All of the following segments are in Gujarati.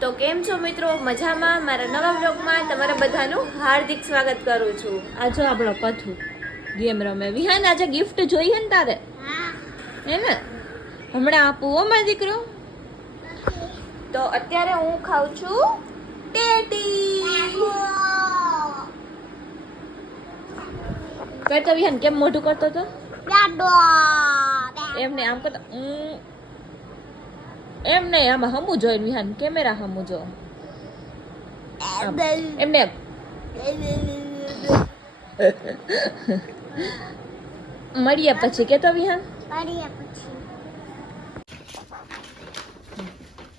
તો કેમ છો મિત્રો? મજામાં? મારા નવા બ્લોગમાં તમારા બધાનું હાર્દિક સ્વાગત કરું છું. આ જો આપણો કથુ ગેમ રમે. વિહાન આજે ગિફ્ટ જોઈએ ને તારે? હે ને? હમણાં આપું હો મારો દીકરો. તો અત્યારે હું ખાઉં છું ટેટી. કરતો વિહાન કેમ મોઢું કરતો તો? એમને આમ કરતો એમ નહીં, આમાં હમું જોઈને વિહાન કેમેરા હમું જો એમને મળીએ પછી કેતો વિહાન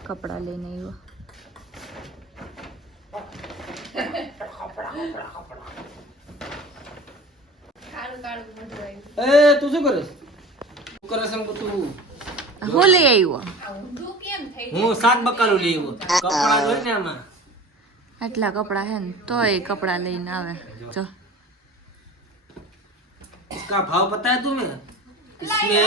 કપડા લઈને આવ્યો. તું શું કરે? હું લઈ આવ્યો? હું શાક બકાલું લઈ આવ્યો. કપડા જોઈ ને આમાં આટલા કપડા હે ને તોય કપડા લઈને આવે. જો इसका भाव पता है तुम्हें? इसमें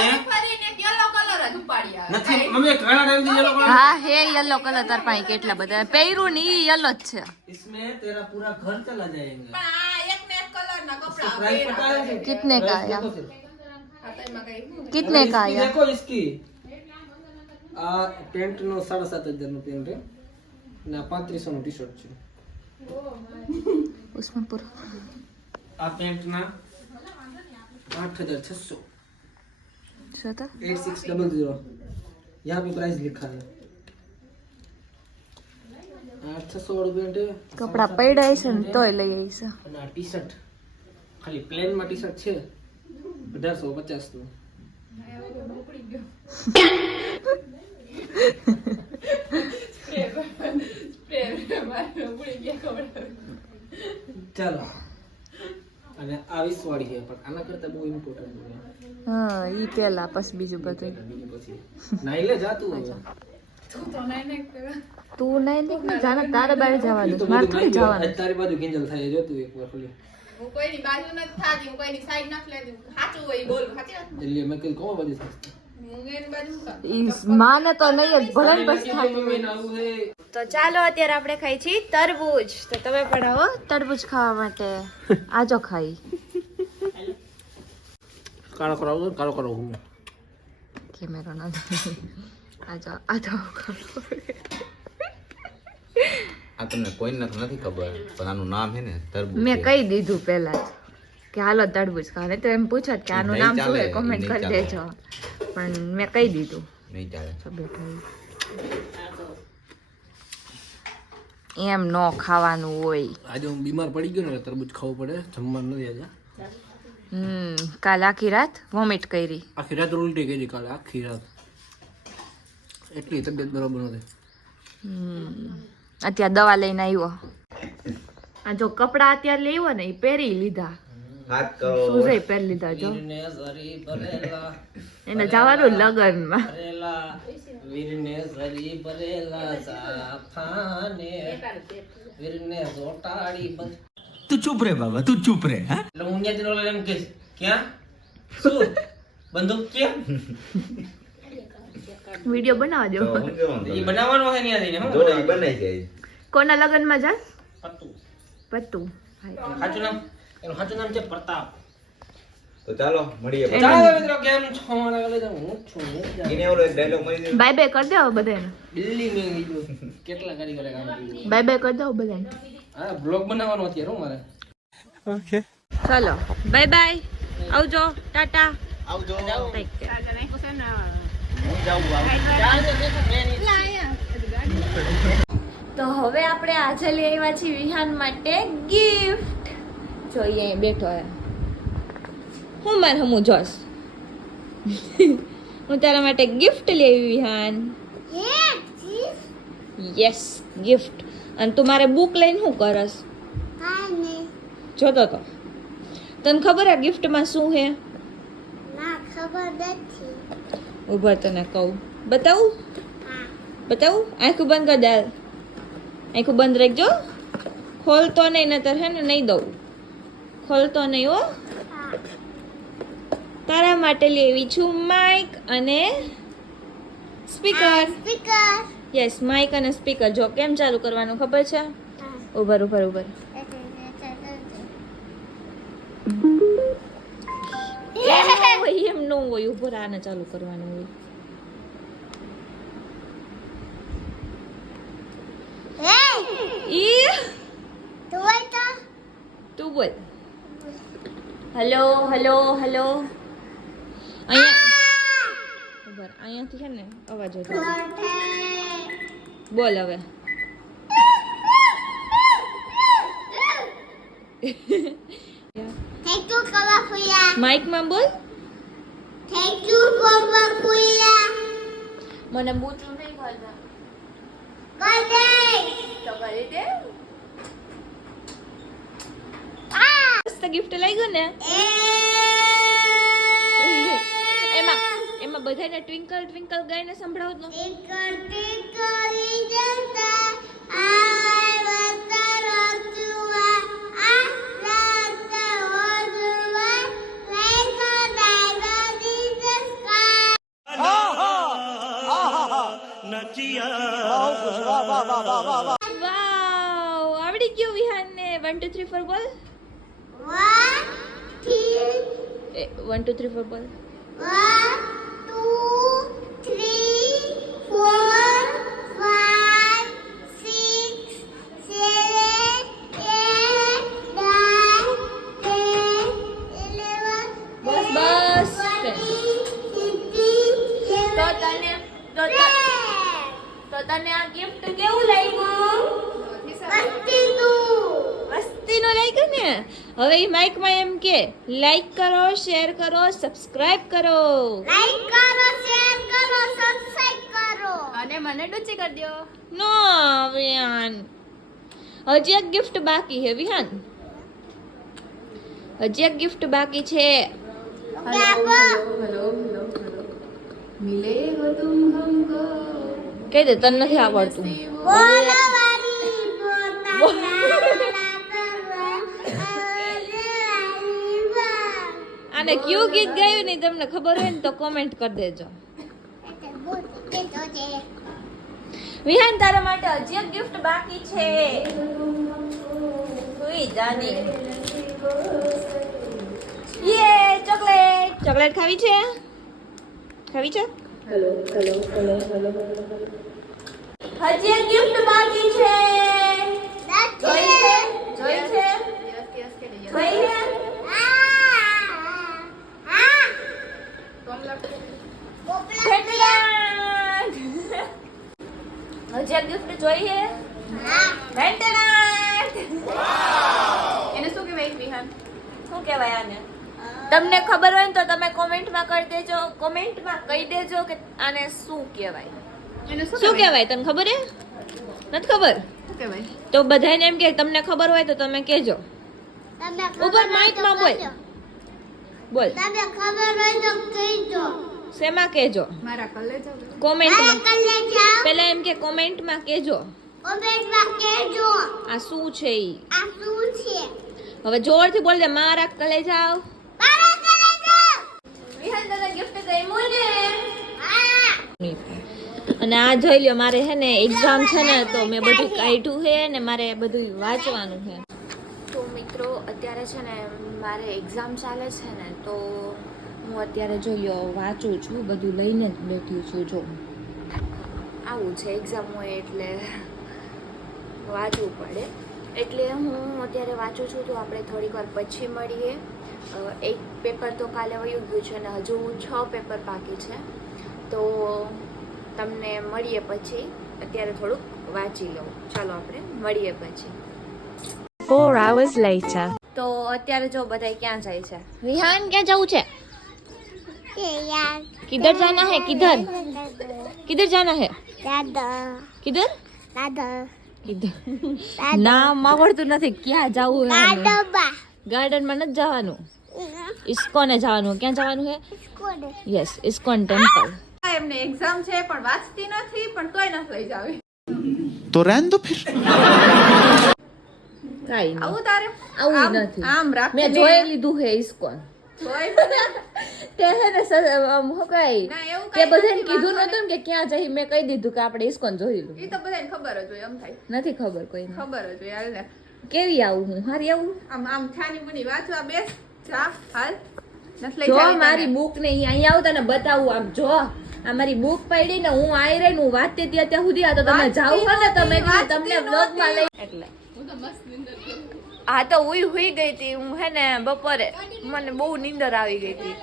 નથી મમ્મી ઘણા ટાઈમ થી યેલો કલર. હા હે યલો કલર તાર પાસે કેટલા બધા પહેર્યું ને ઈ યલો જ છે. इसमें तेरा पूरा घर चला जाएगा. પણ આ એક ને એક કલર ના કપડા प्राइस पता है? कितने का आया? देखो सिर्फ. कितने का इसकी आया? देखो इसकी આ પેન્ટ નો 7,500 નો પેન્ટ છે ને 3500 નો ટી-શર્ટ છે. उसमें पूरा આ પેન્ટ ના 8,600. શું था? 8600. यहाँ पे प्राइस लिखा है 8,600 वाળું પેન્ટ છે. કપડા પડ્યા છે ને તોય લઈ આવી છે. અને આ ટી-શર્ટ ખાલી પ્લેન માં ટી-શર્ટ છે 1850 નું. ચાલો અને આ 20 વાળી છે પણ આના કરતા બહુ ઇમ્પોર્ટન્ટ છે. હા ઈ પેલા પછી બીજું બધું. બીજું પછી નાઈ લે જા તું હવે. તું નહીં દેખ ને જાને તારે બહાર જવાનું છે. મારે થોડી જવાનું. તારી બાજુ કિંજલ થાય જો તું એકવાર ખોલી. હું કોઈની બાજુ નથી થાતી, હું કોઈની સાઈડ નથી લેતી. સાચું હોય ઈ બોલું, સાચી વાત. એટલે મેં કીધું કોણ બાજુ થાય? હું એની બાજુ શું કરું? ઈ માને તો નહીં જ ભલે ને બસ થાતું મમ્મી આવું છે. તો ચાલો અત્યારે આપણે ખાઈ છીએ તરબૂચ. તો તમે પણ આવો તરબૂચ ખાવા માટે. આજો ખાઈ કાળો કરાવો કાળો કરાવો. કેમેરો નથી. આજો આજો આ તમને કોઈને નથી ખબર પણ આનું નામ છે ને તરબૂચ. મેં કહી દીધું પહેલા જ કે હાલો તરબૂચ ખાવા. તો એમ પૂછો કે આનું નામ શું છે કોમેન્ટ કરી દેજો. પણ મેં કહી દીધું. નહીં ચાલે. એમ નો ખાવાનું હોય. આજે હું બીમાર પડી ગયો ને તરબૂચ ખાવું પડે. જમવાનું નથી આજે. કાલ આખી રાત વોમિટ કરી. આખી રાત ઉલટી કરી કાલે આખી રાત. એટલી તબિયત બરોબર નથી. અત્યારે દવા લઈને આવ્યો. આ જો કપડા અત્યારે લેવો ને એ પહેરી લીધા. હાથ કરો. શૂઝ પહેરી લીધા. જો એને જવાનું લગનમાં. વીરને સરી ભરેલા સાફાને વીરને જોટાડી બંધ. તું ચૂપ રે બાબા, તું ચૂપ રે. હા એટલે હું ન્યાથી ઓલા એમ કહીશ ક્યાં શું બંદૂક ક્યાં વિડિયો બનાવવા તો દો. સમજો વાંધો એ નહીં. બનાવવાનો હોય ન્યાથી હું જોડે ઈ બનાઈ જાય. કોના લગનમાં જા? પત્તું પત્તું. સાચું નામ એનું સાચું નામ છે પ્રતાપ. તો ચાલો મળીએ પછી. ચાલો મિત્રો કેમ છો મારા ગલે હું છું એને ઓલો એક ડાયલોગ મારી દે. બાય બાય કરી દો બધાને. દિલ્હી મેં કીધું કેટલા કારીગરે કામ કર્યું. બાય બાય કરી દો બધાને. હા બ્લોગ બનાવવાનો અત્યારે હું મારે. ચલો બાય બાય. આવજો. ટાટા. આવજો. Take care. હું જાઉં તો હવે આપણે આજે લઈ આવ્યા છીએ વિહાન માટે ગિફ્ટ. જોઈએ અહીં બેઠો હે. હું માર હમું જોશ. હું તારા માટે ગિફ્ટ લઈ આવી વિહાન. Yes gift. અને તું મારે બુક લઈને શું કરસ? જોતો તો તને ખબર હે ગિફ્ટમાં શું હે? ઉભા તને કહું. બતાવું? બતાવું? આંખું બંધ કર દે. આંખું બંધ રાખજો. ખોલતો નહીં નતર હે ને નહીં દઉં. ખોલતો નહીં હો. તારા માટે લેવી છું માઇક અને સ્પીકર. યસ માઇક અને સ્પીકર જો કેમ ચાલુ કરવાનું ખબર છે ઉભર ઉભર ઉભર એમ ન હોય ઉભર આને ચાલુ કરવાનું હોય ઈ તું બોલ હેલો હેલો હેલો અહીંયા ઉભર અહીંયાથી છે ને અવાજ હતો બોલ હવે માઇક માં બોલ મને બૂટું નહીં કરતા તો કરી દે મસ્ત ગિફ્ટ લાગ્યું ને એમાં બધાને ટ્વિંકલ ટ્વિંકલ ગાઈને સંભળાવતો વાવ આવડી ગયું વિહાનને 1 2 3 4 બોલ 1 2 3 4 બોલ બસ તો તને આ ગિફ્ટ કેવું લાગ્યું મસ્તીનું લાગ્યું ને હવે ઈ માઈક માં એમ કે લાઈક કરો શેર કરો સબસ્ક્રાઇબ કરો અને મને ડૂચી કરી દો નો વિહાન હજી એક ગિફ્ટ બાકી છે વિહાન હજી એક ગિફ્ટ બાકી છે કહી દે તને નથી આવડતું આને ક્યુ ગીત ગાયું નહીં તમને ખબર હોય ને તો કોમેન્ટ કરી દેજો વિહાન તારા માટે હજી એક ગિફ્ટ બાકી છે હુઈ જાની યે ચોકલેટ ચોકલેટ ખાવી છે હેલો હજી એક ગિફ્ટ બાકી છે જોઈ છે જોઈ છે હજી એક ગિફ્ટ જોઈએ વેન્ટેનાટ એને શું કહેવાય વિહાન શું કહેવાય આને તમને ખબર હોય ને તો તમે કોમેન્ટમાં કહી દેજો કોમેન્ટમાં કહી દેજો કે આને શું કહેવાય એને શું કહેવાય તને ખબર હે નથી ખબર શું કહેવાય તો બધાને એમ કે તમને ખબર હોય તો તમે કહેજો ઉપર માઇકમાં બોલ શેમાં કહેજો મારા કલેજ કોમેન્ટમાં પહેલા એમ કે કોમેન્ટમાં કહેજો આ શું છે ઈ હવે જોરથી બોલ દે મારા કલેજા વિહાન દાદા ગિફ્ટ ગમ્યું ને અને આ જોઈ લ્યો મારે હે ને એક્ઝામ છે ને તો મેં બધું કાઢ્યું છે ને મારે બધું વાંચવાનું છે તો મિત્રો અત્યારે છે ને મારે એક્ઝામ ચાલે છે ને તો હું અત્યારે જોઈ લ્યો વાંચું છું બધું લઈને જ બેઠી છું જો આવું છે એક્ઝામ હોય એટલે વાંચવું પડે એટલે હું અત્યારે વાંચું છું તો આપણે થોડીક વાર પછી મળીએ એક પેપર તો કાલે વયું ગયું છે અને હજુ 6 પેપર બાકી છે તો તમને મળીએ પછી અત્યારે થોડુંક વાંચી લઉં ચાલો આપણે મળીએ પછી 4 hours later. તો અત્યારે જો બધા ક્યાં જાય છે વિહાન ક્યાં જવું છે किधर जाना है किधर जाना है किधर किधर નામ આવડતું નથી ક્યાં જવું હે ગાર્ડન માં નથી જવાનું ઇસ્કોને જવાનું ક્યાં જવાનું હે યસ ઇસ્કોન ટેમ્પલ એમને એક્ઝામ છે પણ વાંચતી નથી પણ તોય નથી લઈ જાવી तो रहने दो फिर કાઈ નહીં આવું તારે આવું નથી આમ રાખ મેં જોઈ લીધું હે ઇસ્કોન જોઈ તે હે ને શું કઈ ના એવું તે કઈ બધાને નથી કીધું વાંધો નતું ને કે ક્યાં જઈ મેં કહી દીધું કે આપણે ઇસ્કોન જોયેલું ઈ તો બધાને ખબર જ હોય એમ થાય નથી ખબર કોઈને ખબર જ હોય હાલ ને કેવી આવું હું હારી આવું આમ આમ છાની મુની વાંચવા બેસ જા હાલ નથી લઈ જો જાવી મારી તને. બુક ને અહીંયા આવું તને બતાવું આમ જો આ મારી બુક પડી ને હું આઈ રહી ને હું વાંચતી હતી અત્યાર સુધી આ તો તમે વાંચતી જાવ ને તમે કીધું વાંચતી તમને બ્લોગ માં લઈ એટલે હું તો મસ્ત નિંદર કરું હા તો હુઈ ગઈ હતી હું હે ને બપોરે મને બહુ નીંદર આવી ગઈ હતી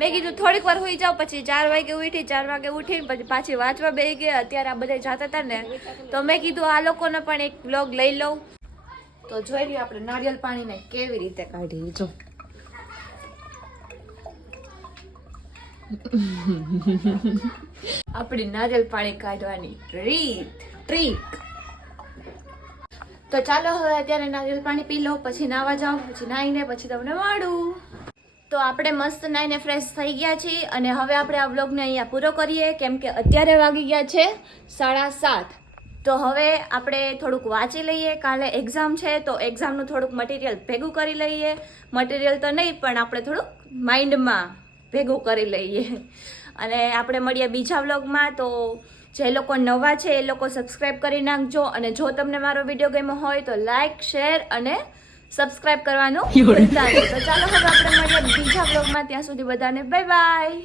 મેં કીધું થોડીક વાર હુઈ જાઉં પછી 4 વાગે ઉઠી 4 વાગે ઉઠીને પછી પાછી વાંચવા બેસી ગઈ અત્યારે આ બધા જાતા હતા ને તો મેં કીધું આ લોકોને પણ એક બ્લોગ લઈ લઉં તો જોઈ લઈએ આપણે નારિયેલ પાણીને કેવી રીતે કાઢીએ જો આપણી નારિયેલ પાણી કાઢવાની ટ્રીક તો ચાલો હવે અત્યારે નારિયેલ પાણી પી લો પછી નાવા જાઓ પછી નાઈને પછી તમને મળું તો આપણે મસ્ત નાઈને ફ્રેશ થઈ ગયા છીએ અને હવે આપણે આ વ્લોગને અહીંયા પૂરો કરીએ કેમ કે અત્યારે વાગી ગયા છે 7:30 તો હવે આપણે થોડુંક વાંચી લઈએ કાલે એક્ઝામ છે તો એક્ઝામનું થોડુંક મટીરિયલ ભેગું કરી લઈએ મટીરિયલ તો નહીં પણ આપણે થોડુંક માઇન્ડમાં ભેગું કરી લઈએ અને આપણે મળીએ બીજા વ્લોગમાં તો જે લોકો નવા છે એ લોકો સબસ્ક્રાઇબ કરી નાખજો અને જો તમને મારો વિડીયો ગમ્યો હોય તો લાઇક શેર અને સબસ્ક્રાઇબ કરવાનું ભૂલતા નહીં તો ચાલો હવે આપણે મળીએ બીજા વ્લોગમાં ત્યાં સુધી બધાને બાય બાય